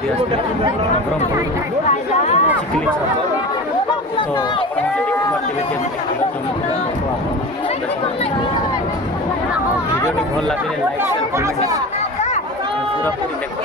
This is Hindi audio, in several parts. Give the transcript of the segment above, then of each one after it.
मोदी आसते नवरंगपुर चिकली छक तो वीडियो भल लगे लाइक शेयर कमेंट पूरा पूरी देखो।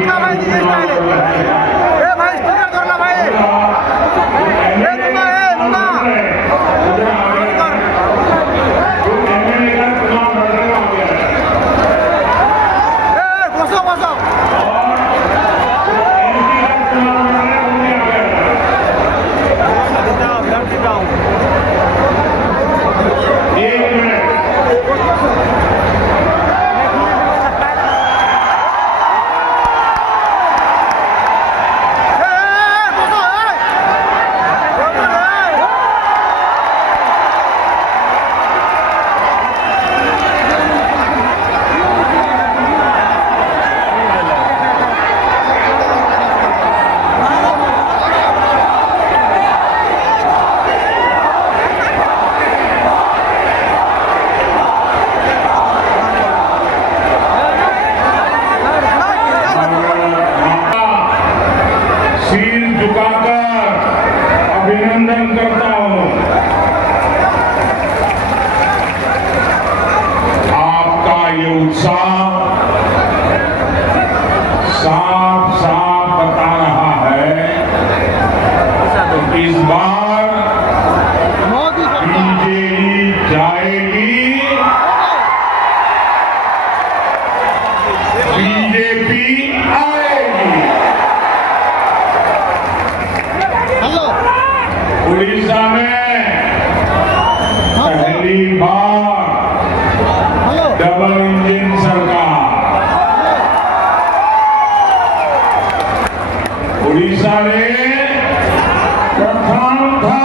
पक्का भाई दीजिए पहले। ए भाई स्टिकर तोड़ना भाई। ए नुमा बसो बसो। सिर झुकाकर अभिनंदन करता हूं। आपका ये उत्साह साफ साफ बता रहा है इस बार बीजेपी जाएगी, बीजेपी आएगी। उड़ीसा में पहली बार डबल इंजन सरकार। उड़ीसा ने प्रथम था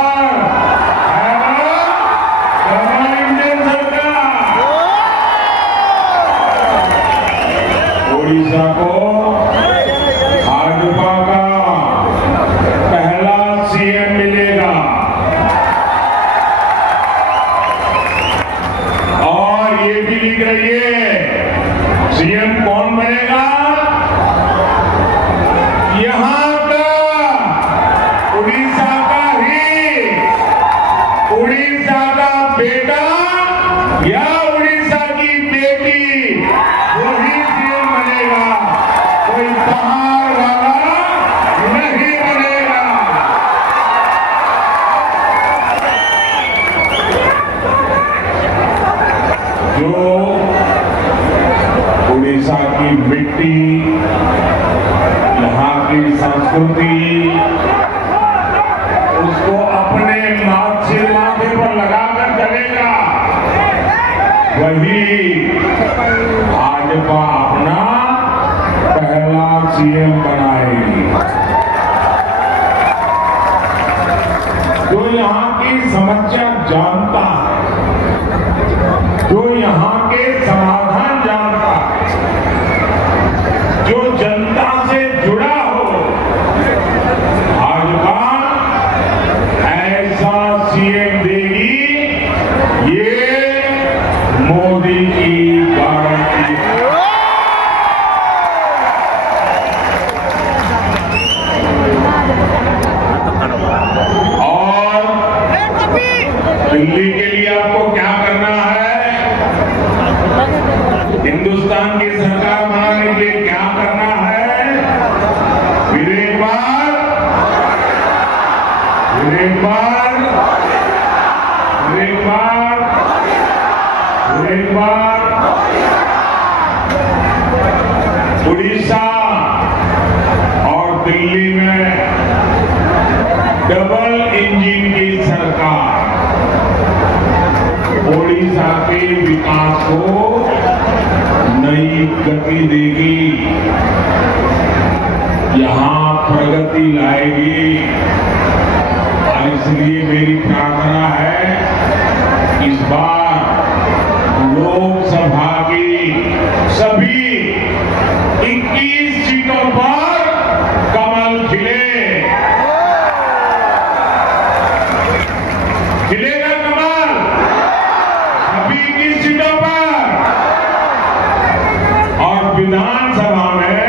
डबल इंजन सरकार। उड़ीसा को भाजपा का पहला सीएम मिलेगा और ये भी लिख रही है सीएम कौन बनेगा। यहां का उड़ीसा का ही, उड़ीसा का बेटा या उड़ीसा की बेटी वही सीएम बनेगा, कोई बाहर वाला नहीं बनेगा। जो उड़ीसा की मिट्टी, यहाँ की संस्कृति, उसको अपने माथे पर लगाकर चलेगा, वही भाजपा अपना पहला सीएम बनाएगी। जो यहाँ की समस्या जानता है, जो यहाँ के समाधान जानता है, जो जनता से जुड़ा हो, भाजपा ऐसा सीएम देगी, ये मोदी की गारंटी है। और दिल्ली के लिए आपको क्या करना है, हिंदुस्तान की सरकार बनाने के लिए क्या करना है, फिर एक बार, फिर एक बार, फिर एक बार, फिर एक बार उड़ीसा और दिल्ली में डबल इंजन की सरकार ओडिशा के विकास को नई गति देगी, यहाँ प्रगति लाएगी। इसलिए मेरी प्रार्थना है इस बार लोकसभा की सभी 21 सीटों पर कमल खिले, खिलेगा कमल सभी 21 सीटों पर। और विधानसभा में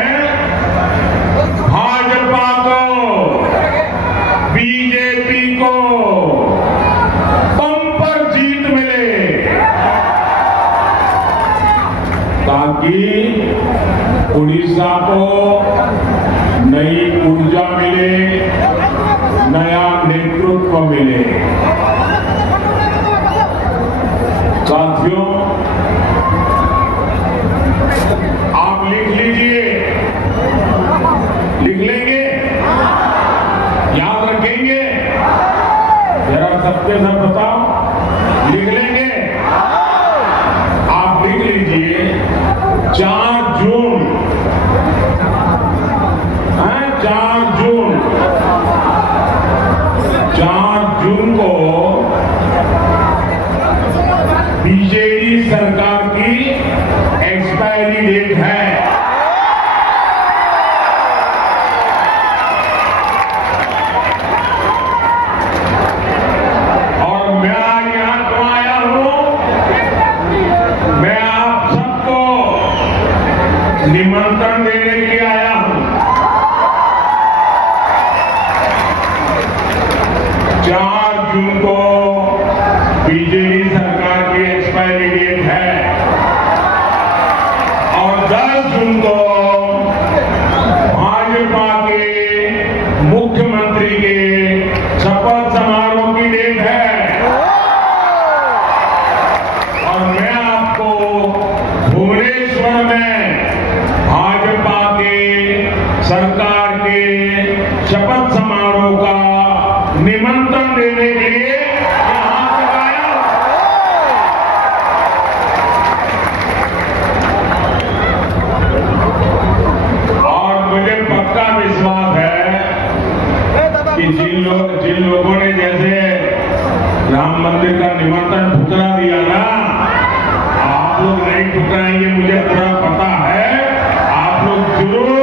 भाजपा को, बीजेपी को बम्पर जीत मिले, ताकि उड़ीसा को नई ऊर्जा मिले, नया नेतृत्व मिले। साथियों, आप लिख लीजिए, लिख लेंगे, याद रखेंगे, जरा सबके सब बताओ, लिख लेंगे? आप लिख लीजिए 4 जून, 4 जून को बीजेडी सरकार की एक्सपायरी डेट है। और मैं आज यहां क्यों आया हूं? मैं आप सबको निमंत्रण देने के लिए आया हूं। 4 जून को बीजेडी सरकार की एक्सपायरी डेट है और 10 जून को भाजपा के मुख्यमंत्री के शपथ समारोह की डेट है। और मैं आपको भुवनेश्वर में भाजपा के सरकार के शपथ समारोह का निमंत्रण देने के लिए यहां तक आया हूं। और मुझे पक्का विश्वास है कि जिन लोगों ने जैसे राम मंदिर का निमंत्रण ठुकरा दिया ना, आप लोग नहीं ठुकराएंगे, मुझे पूरा पता है। आप लोग जरूर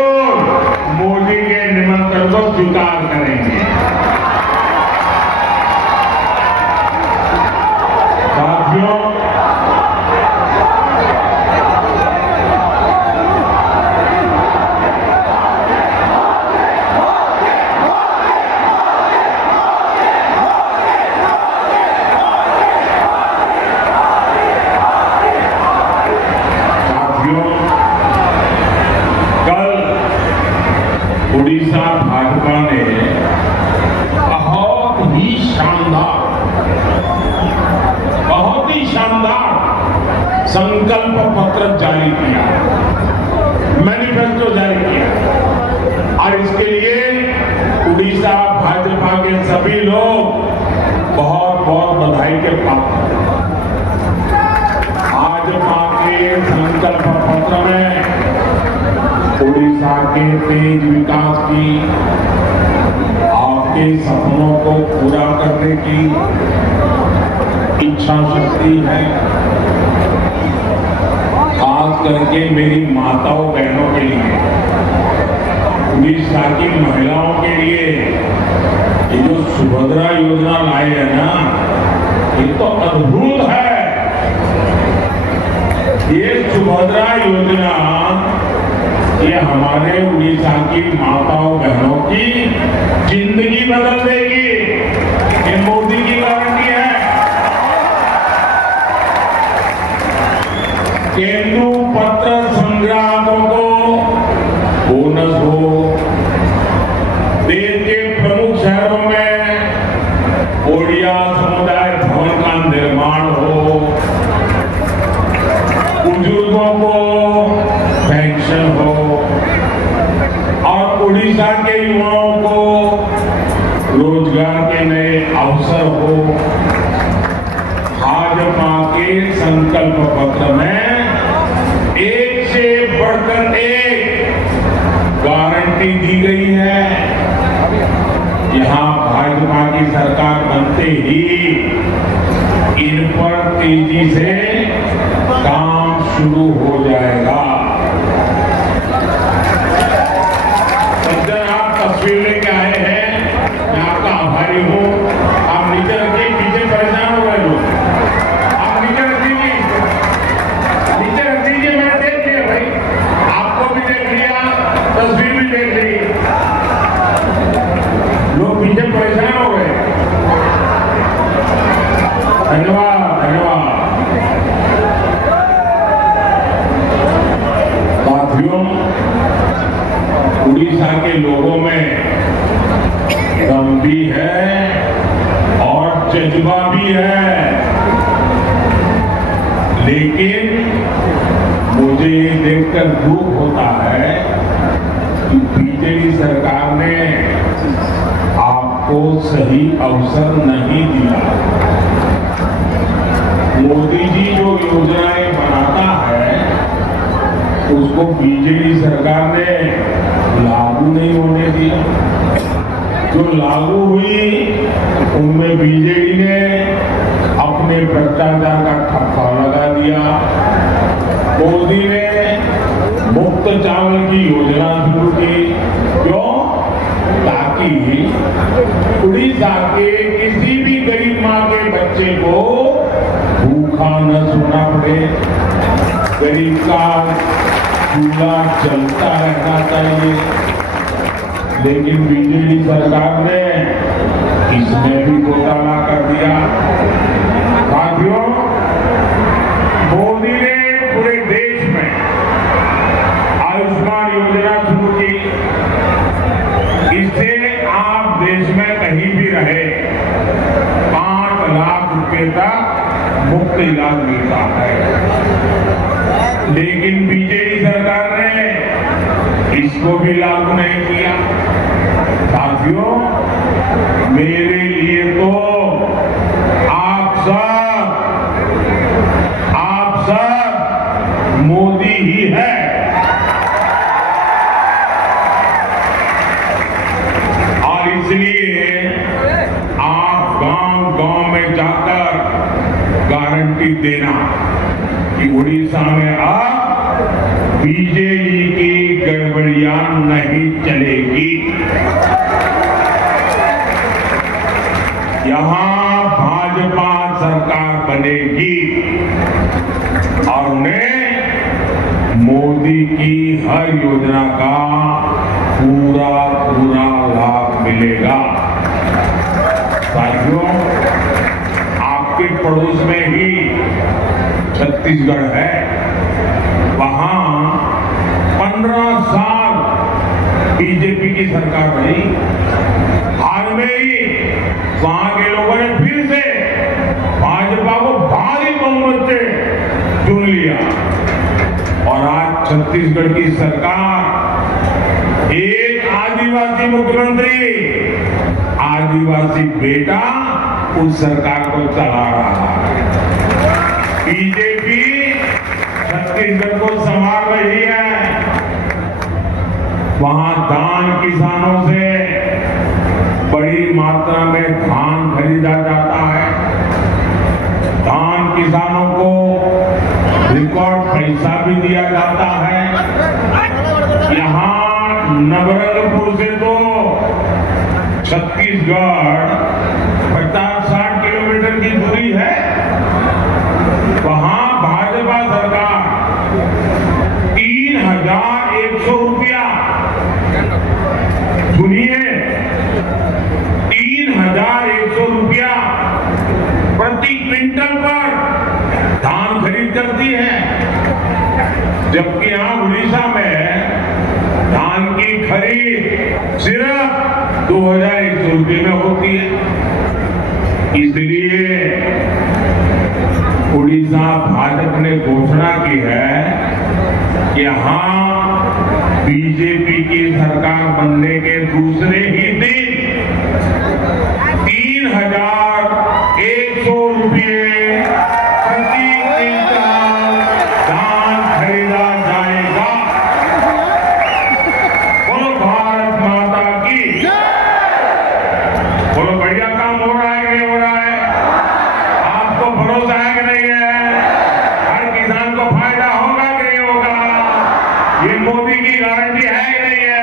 मोदी के निमंत्रण को स्वीकार करेंगे। साथियों, कल उड़ीसा भाजपा ने बहुत ही शानदार संकल्प पत्र जारी किया, मैनिफेस्टो जारी किया। और इसके लिए उड़ीसा भाजपा के सभी लोग बहुत बहुत बधाई के पात्र हैं। भाजपा के संकल्प पत्र में उड़ीसा के तेज विकास की, आपके सपनों को पूरा करने की इच्छा शक्ति है। खास करके मेरी माताओं बहनों के लिए, उड़ीसा की महिलाओं के लिए ये जो सुभद्रा योजना लाई है ना, ये तो अद्भुत है। ये सुभद्रा योजना ये हमारे उड़ीसा की माताओं बहनों की जिंदगी बदल देगी। ये मोदी की गारंटी है। तेंदु पत्र संग्राहकों को बोनस हो, देश के प्रमुख शहरों में ओडिया समुदाय भवन का निर्माण हो, बुजुर्गों को पेंशन हो और उड़ीसा के युवाओं को रोजगार के नए अवसर हो। भाजपा के संकल्प पत्र में एक से बढ़कर एक गारंटी दी गई है। यहां भाजपा की सरकार बनते ही इन पर तेजी से काम शुरू हो जाएगा। सज्जन, आप तस्वीर लेके आए हैं, मैं आपका आभारी हूं। आप नीचे रखिए, पीछे परेशान हो गए लोग। आप नीचे रख दीजिए, नीचे रख दीजिए। मैंने देख लिया भाई, आपको भी देख लिया, तस्वीर भी देख ली। लोग पीछे परेशान हो गए। धन्यवाद, धन्यवाद। साथियों, उड़ीसा के लोगों में दम भी है और जज्बा भी है, लेकिन मुझे ये देखकर दुख होता है कि बीजेपी सरकार ने आपको सही अवसर नहीं दिया। मोदी जी जो योजनाएं बनाता है उसको बीजेपी सरकार ने लागू नहीं होने दिया। जो लागू हुई उनमें बीजेपी ने अपने भ्रष्टाचार का ठप्पा लगा दिया। मोदी ने मुफ्त चावल की योजना शुरू की, क्यों? ताकि उड़ीसा के किसी भी गरीब मां के बच्चे को भूखा न सोना पड़े, गरीब का चूल्हा जलता रहना चाहिए। लेकिन बीजेपी सरकार ने इसमें भी घोटाला कर दिया। साथियों, मोदी ने पूरे देश में आयुष्मान योजना शुरू की। इससे आप देश में कहीं भी रहे 5 लाख रुपए तक मुफ्त इलाज मिलता है। लेकिन बीजेपी सरकार ने इसको भी लागू नहीं किया। साथियों, मेरे लिए तो आप सब मोदी ही है। और इसलिए आप गांव-गांव में जाकर गारंटी देना कि उड़ीसा में अब बीजेपी की गड़बड़ियां नहीं चलेगी। यहां भाजपा सरकार बनेगी और उन्हें मोदी की हर योजना का पूरा लाभ मिलेगा। साथियों, आपके पड़ोस में ही छत्तीसगढ़ है। वहां 15 साल बीजेपी की सरकार रही। हाल में ही वहां के लोगों ने फिर से भाजपा को भारी बहुमत से चुन लिया और आज छत्तीसगढ़ की सरकार एक आदिवासी मुख्यमंत्री, आदिवासी बेटा उस सरकार को चला रहा है। बीजेपी छत्तीसगढ़ को संभाल रही है। वहां धान किसानों से बड़ी मात्रा में धान खरीदा जाता है। धान किसानों को रिकॉर्ड पैसा भी दिया जाता है। यहां नवरंगपुर से तो छत्तीसगढ़ 50-60 किलोमीटर की दूरी है। वहां भाजपा सरकार 3,100 रुपया, सुनिए, 3,100 रुपया प्रति क्विंटल पर धान खरीद करती है। जबकि यहां उड़ीसा में धान की खरीद सिर्फ 2,100 रुपये में होती है। इसलिए उड़ीसा भाजपा ने घोषणा की है कि यहां बीजेपी की सरकार बनने के दूसरे ही दिन 3,100 रुपये प्रति क्विंटल धान खरीदा जाएगा। बोलो भारत माता की। बोलो बढ़िया काम हो रहा है कि नहीं हो रहा है? आपको भरोसा है कि नहीं है? हर किसान को फायदा होगा कि नहीं होगा? ये मोदी की गारंटी है कि नहीं है?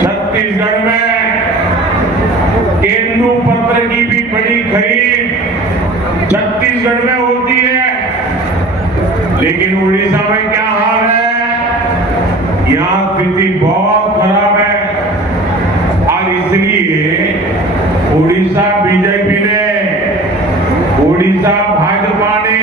छत्तीसगढ़ में केंदू पत्र की भी बड़ी खरीद छत्तीसगढ़ में होती है। लेकिन उड़ीसा में क्या हाल है? यहां स्थिति बहुत खराब है और इसलिए उड़ीसा बीजेपी ने, उड़ीसा भाजपा ने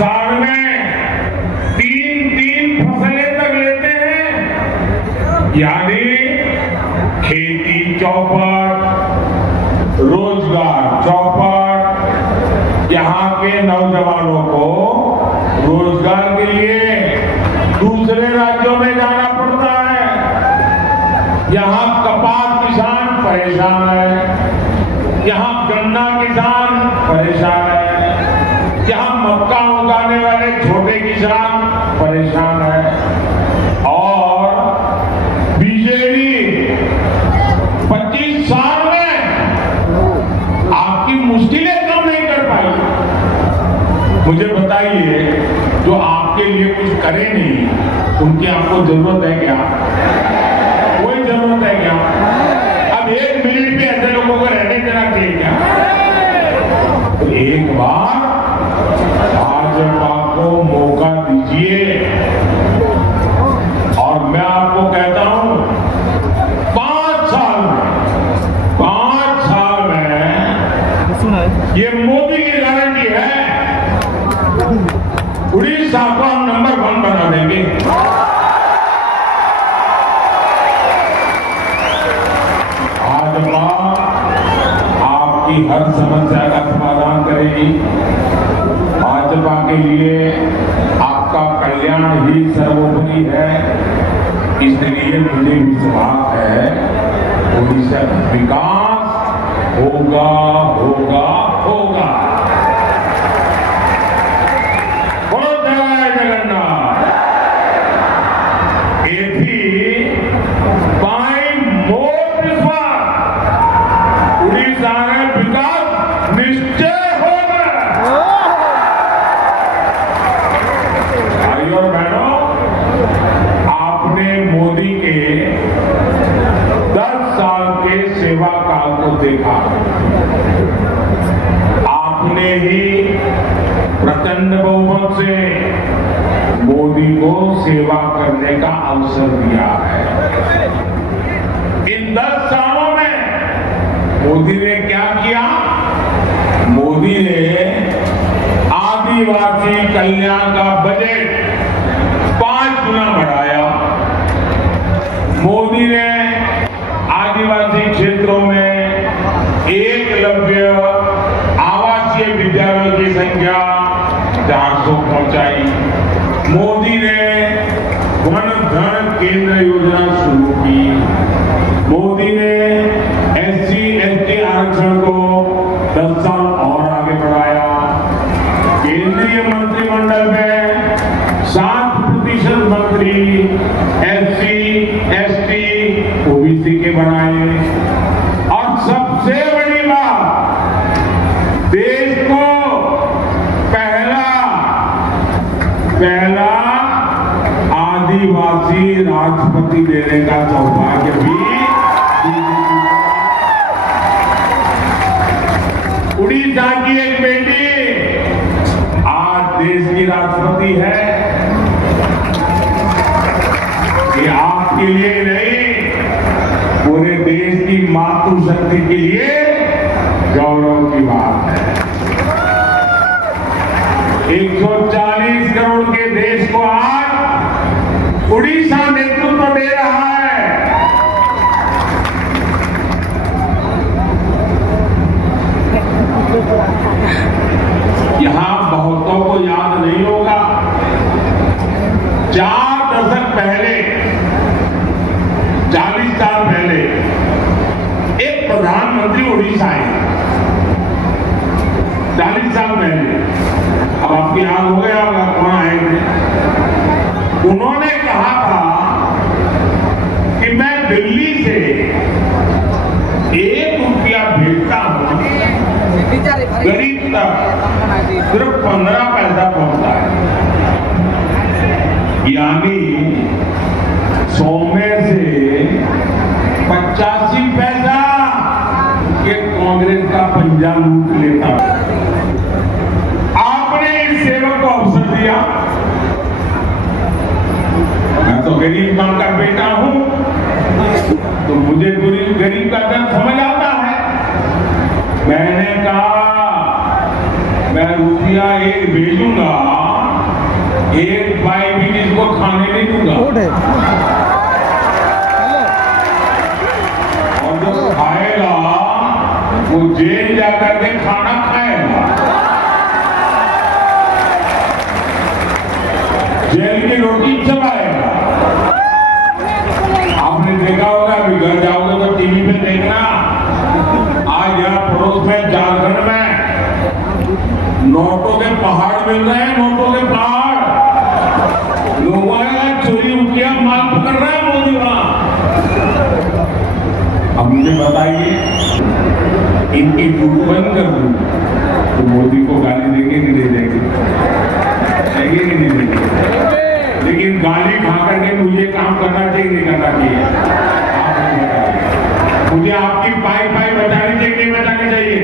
साल में 3 फसलें तक लेते हैं, यानी खेती चौपट, रोजगार चौपट। यहाँ के नौजवानों को रोजगार के लिए दूसरे राज्यों में जाना पड़ता है। यहाँ कपास किसान परेशान है, यहाँ गन्ना किसान परेशान है, यहाँ मक्का उगाने वाले छोटे किसान परेशान है। और बीजेपी 25 साल में आपकी मुश्किलें कम नहीं कर पाई। मुझे बताइए, जो आपके लिए कुछ करे नहीं, उनकी आपको जरूरत है क्या? कोई जरूरत है क्या? अब 1 मिनट भी ऐसे लोगों को रहने देना चाहिए क्या? तो एक बार भाजपा को मौका दीजिए। और मैं आपको कहता हूं, 5 साल में ये मोदी की गारंटी है, उड़ीसा को हम नंबर 1 बना देंगे। भाजपा आपकी हर समस्या का समाधान करेगी। भाजपा के लिए आपका कल्याण ही सर्वोपरि है। इसलिए मुझे विश्वास है, उड़ीसा विकास होगा होगा होगा। बोलो जय जगन्नाथ। उड़ीसा में विकास निश्चय होगा। भाइयों और बहनों, आपने मोदी के 10 साल के सेवा काल को देखा। आपने ही प्रचंड बहुमत से मोदी को सेवा करने का अवसर दिया है। इन 10 सालों में मोदी ने क्या किया? मोदी ने आदिवासी कल्याण का बजट 5 गुना बढ़ाया। मोदी ने आदिवासी क्षेत्रों में एकलव्य आवासीय विद्यालयों की संख्या 400 पहुंचाई। मोदी ने वन धन केंद्र योजना शुरू की। मोदी ने SC/ST आरक्षण को 10 साल और आगे बढ़ाया। केंद्रीय मंत्रिमंडल में 7% मंत्री SC/ST OBC के बनाए। और सबसे बड़ी बात, देश को पहला आदिवासी राष्ट्रपति देने का सौभाग्य भी उड़ीसा की एक बेटी आज देश की राष्ट्रपति है। ये आपके लिए नहीं, पूरे देश की मातृशक्ति के लिए गौरव की बात है। 140 करोड़ के देश को आज उड़ीसा नेतृत्व दे रहा है। यहां बहुतों को याद नहीं होगा, 4 दशक पहले, 40 साल पहले एक प्रधानमंत्री उड़ीसा आए। 40 साल पहले, अब आपकी याद हो गया होगा कौन आए थे। उन्होंने कहा था कि मैं दिल्ली से 1 रुपया भेजता हूं, गरीब तक सिर्फ 15 पैसा पहुंचता है। यानी 100 में से 85 पैसा ये कांग्रेस का पंजा लूट लेता। आपने इस सेवक को अवसर दिया। मैं तो गरीब गांव का बेटा हूं, तो मुझे गरीब का दर्द समझ आता है। मैंने कहा मैं रुपया 1 भेजूंगा एक बाई भी जिसको खाने नहीं दूंगा। और जो खाएगा वो जेल जाकर के खाना खाएगा, जेल की रोटी चलाएगा। आपने देखा होगा, अभी घर जाओगे तो टीवी पे देखना, आज यहाँ पड़ोस में झारखंड में नोटों के पहाड़ मिल रहे हैं, नोटों के पहाड़। लोगों का चोरी उठिया माल पकड़ रहा है मोदी वहां। अब मुझे बताइए, इनकी टूट बंद कर दूं तो मोदी को गाली देंगे कि नहीं देंगे? देंगे कि नहीं देंगे? लेकिन गाली खा करके मुझे काम करना चाहिए नहीं करना चाहिए? मुझे आपकी पाई पाई बचानी चाहिए नहीं बचानी चाहिए?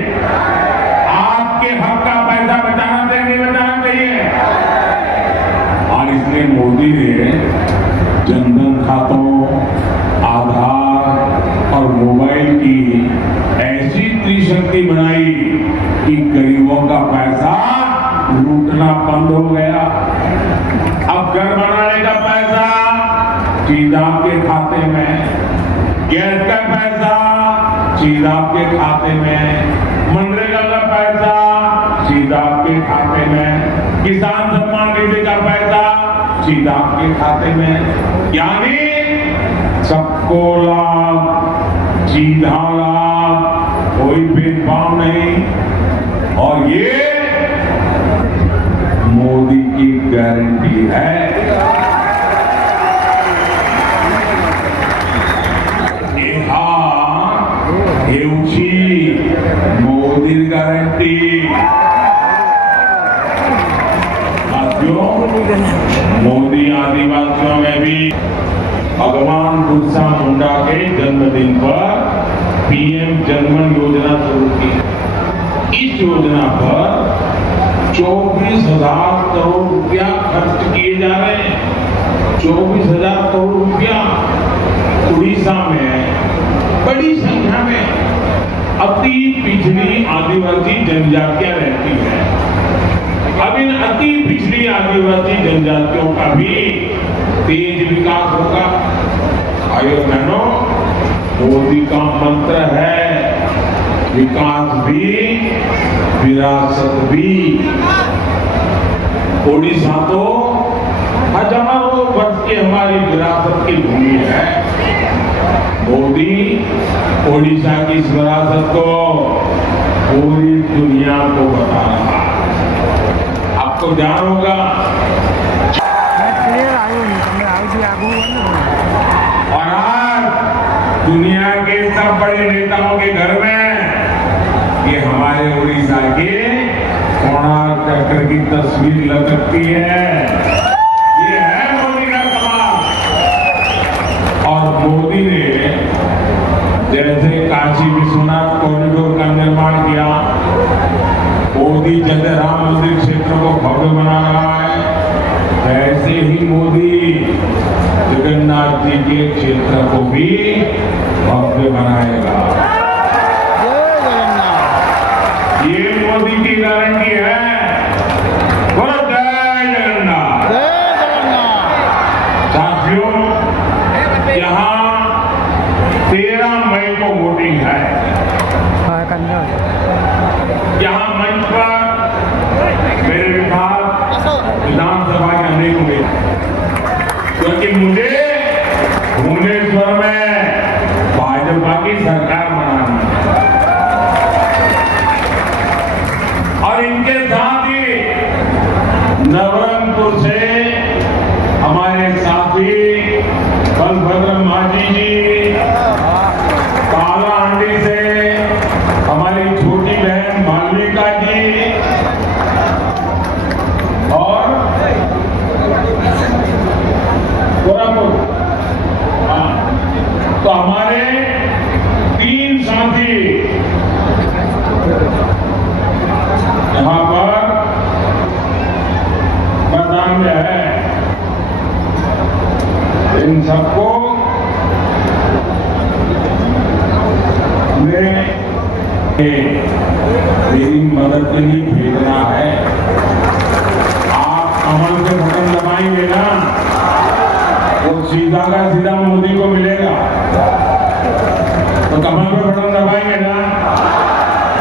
आपके हक का पैसा बचाना चाहिए नहीं बचाना चाहिए? और इसलिए मोदी ने जनधन खातों, आधार और मोबाइल की ऐसी त्रिशक्ति बनाई कि गरीबों का पैसा लूटना बंद हो गया। अब घर बनाने का पैसा सीधा आपके खाते में, गैस का पैसा सीधा आपके खाते में, मनरेगा का पैसा सीधा आपके खाते में, किसान सम्मान निधि का पैसा सीधा आपके खाते में। यानी सबको लाभ, सीधा लाभ, कोई भेदभाव नहीं। और ये मोदी की गारंटी है। मोदी गारंटी मोदी आदिवासियों में भी भगवान बिरसा मुंडा के जन्मदिन पर पीएम जनधन योजना शुरू की। इस योजना पर 24,000 करोड़ रुपया खर्च किए जा रहे हैं। 24,000 करोड़ रुपया। उड़ीसा में बड़ी संख्या में अति पिछड़ी आदिवासी जनजातियां रहती हैं। अब इन अति पिछड़ी आदिवासी जनजातियों का भी तेज विकास होगा। भाइयों बहनों, मोदी का मंत्र है विकास भी विरासत भी। ओडिशा तो हजारों वर्ष की हमारी विरासत की भूमि है। मोदी ओडिशा की इस विरासत को पूरी दुनिया को बता रहा है। आपको ध्यान होगा, और आज दुनिया के सब बड़े नेताओं के घर में ये हमारे उड़ीसा के कोणार्क चक्र की तस्वीर लग सकती है। ये है मोदी का कमाल। और मोदी ने जैसे काशी विश्वनाथ कॉरिडोर का निर्माण किया, मोदी जैसे राम मंदिर क्षेत्र को भव्य बना रहा है, वैसे ही मोदी जगन्नाथ जी के क्षेत्र को भी भव्य बनाएगा। ये मोदी की गारंटी है। बोलो जय जगन्नाथ। साथियों, यहाँ 13 मई को वोटिंग है। यहाँ मंच पर मेरे विभाग विधानसभा के अनेक हुए, क्योंकि मुझे भुवनेश्वर में भाजपा की सरकार बनानी है। और इनके साथ ही नवरंगपुर से हमारे साथी बलभद्र माझी जी, कालाहांडी से हमारी छोटी बहन मालविका जी, और गोरखपुर। तो हमारे 3 साथी यहाँ पर मैदान में है। इन सबको मेरी मदद के लिए भेजना है। आप कमल से बटन दबाएंगे ना, वो सीधा का सीधा मोदी को मिलेगा। तो कमल पे बटन दबाएंगे ना,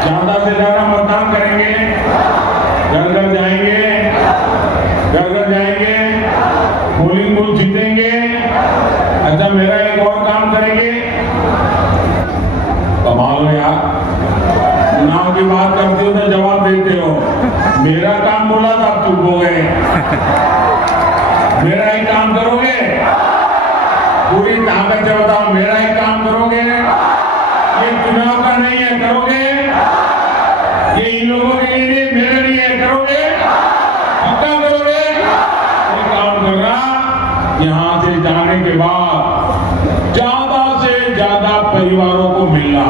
ज्यादा से ज्यादा मतदान करेंगे, घर घर जाएंगे, पोलिंग बूथ जीतेंगे। अच्छा, मेरा एक और काम करेंगे। कमाल है यार, चुनाव की बात करते हो तो जवाब देते हो। मेरा काम बोला था, आप चुप हो गए। मेरा ही काम करोगे, पूरी ताकत से बताओ, मेरा ही काम करोगे? ये चुनाव का नहीं है, करोगे? ये इन लोगों के लिए नहीं, मेरे लिए करोगे? पक्का करोगे? ये काम कर रहा, यहां से जाने के बाद ज्यादा से ज्यादा परिवारों को मिलना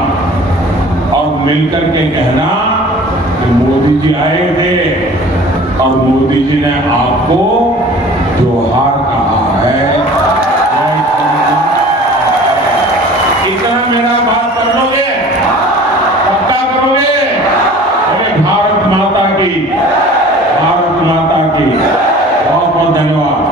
और मिलकर के कहना कि मोदी जी आए थे और मोदी जी ने आपको जोहार कहा है। इतना मेरा बात कर लोगे? पक्का करोगे? अरे भारत माता की, भारत माता की बहुत बहुत धन्यवाद।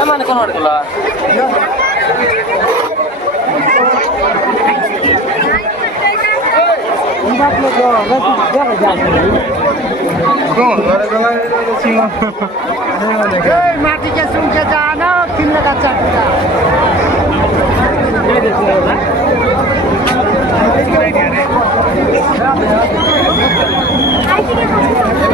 Emang kono ada kelar. माटी के सुन के जाना तीन लगा चाटता Ay,